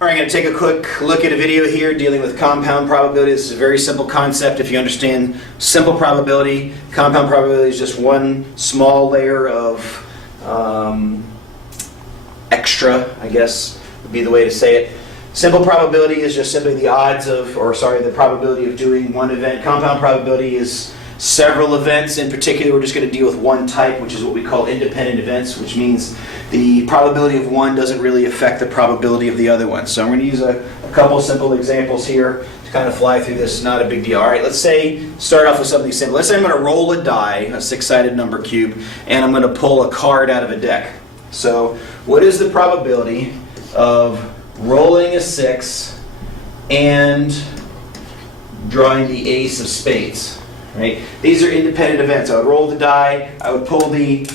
Alright, I'm going to take a quick look at a video here dealing with compound probability. This is a very simple concept. If you understand simple probability, compound probability is just one small layer of extra, I guess would be the way to say it. Simple probability is just simply the odds of, the probability of doing one event. Compound probability is several events. In particular, we're just going to deal with one type, which is what we call independent events, which means the probability of one doesn't really affect the probability of the other one. So I'm going to use a couple simple examples here to kind of fly through this. Not a big deal. All right, let's start off with something simple. Let's say I'm going to roll a die, a six-sided number cube, and I'm going to pull a card out of a deck. So what is the probability of rolling a six and drawing the ace of spades? Right? These are independent events. I would roll the die, I would pull the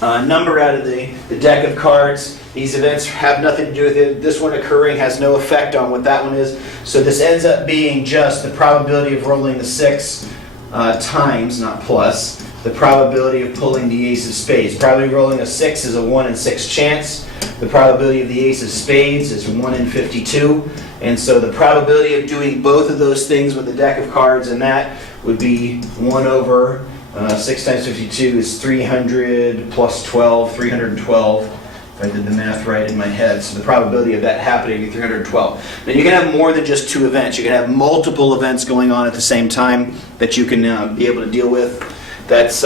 number out of the deck of cards. These events have nothing to do with it. This one occurring has no effect on what that one is. So this ends up being just the probability of rolling the six times, not plus, the probability of pulling the ace of spades. Probability of rolling a six is a 1 in 6 chance. The probability of the ace of spades is 1 in 52. And so the probability of doing both of those things with a deck of cards and that would be 1 over 6 times 52 is 300 plus 12, 312. If I did the math right in my head. So the probability of that happening is 312. Now you can have more than just two events. You can have multiple events going on at the same time that you can be able to deal with. That's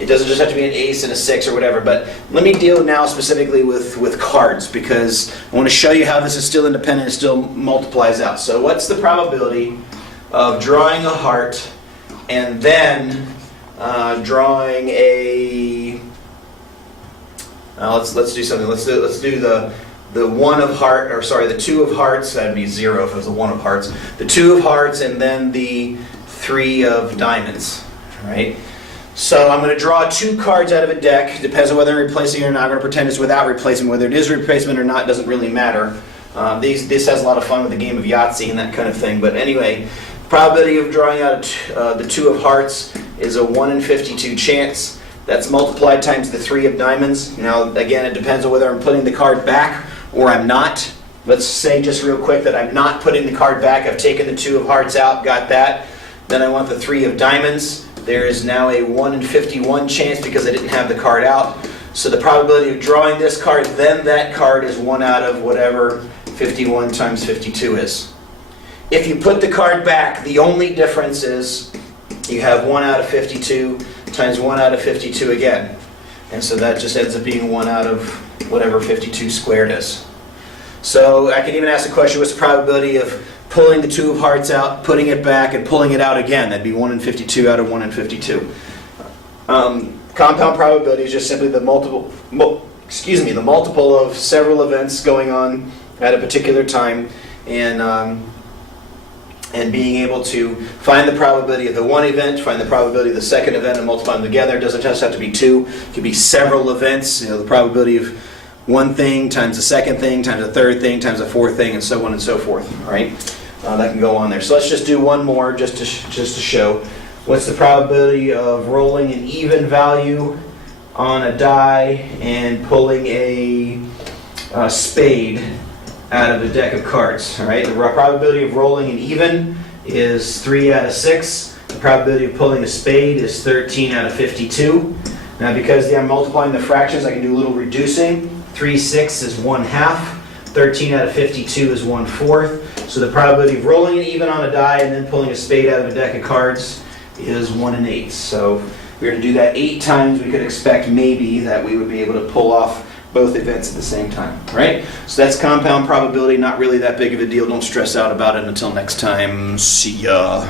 it doesn't just have to be an ace and a six or whatever, but let me deal now specifically with cards because I want to show you how this is still independent and still multiplies out. So what's the probability of drawing a heart and then drawing a let's do something. Let's do the one of heart, or sorry, the two of hearts. That'd be 0 if it was the one of hearts. The two of hearts and then the 3 of diamonds. All right. So I'm going to draw two cards out of a deck. Depends on whether I'm replacing it or not. I'm going to pretend it's without replacement. Whether it is replacement or not doesn't really matter. This has a lot of fun with the game of Yahtzee and that kind of thing. But anyway, probability of drawing out the 2 of hearts is a 1 in 52 chance. That's multiplied times the 3 of diamonds. Now, again, it depends on whether I'm putting the card back or I'm not. Let's say just real quick that I'm not putting the card back. I've taken the 2 of hearts out, got that. Then I want the 3 of diamonds. There is now a 1 in 51 chance because I didn't have the card out. So the probability of drawing this card, then that card is 1 out of whatever 51 times 52 is. If you put the card back, the only difference is you have 1 out of 52 times 1 out of 52 again. And so that just ends up being 1 out of whatever 52 squared is. So I can even ask the question, what's the probability of pulling the 2 of hearts out, putting it back, and pulling it out again? That'd be 1 in 52 out of 1 in 52. Compound probability is just simply the multiple of several events going on at a particular time, and being able to find the probability of the one event, find the probability of the second event, and multiply them together. It doesn't just have to be two. It could be several events. The probability of one thing times the second thing times the third thing times the fourth thing, and so on and so forth. Right? That can go on there. So let's just do one more just to show. What's the probability of rolling an even value on a die and pulling a spade out of a deck of cards? All right. The probability of rolling an even is 3 out of 6. The probability of pulling a spade is 13 out of 52. Now, because I'm multiplying the fractions, I can do a little reducing. 3/6 is 1/2. 13 out of 52 is 1/4. So the probability of rolling an even on a die and then pulling a spade out of a deck of cards is 1 in 8. So if we were to do that 8 times, we could expect maybe that we would be able to pull off both events at the same time. Right? So that's compound probability. Not really that big of a deal. Don't stress out about it. Until next time, see ya.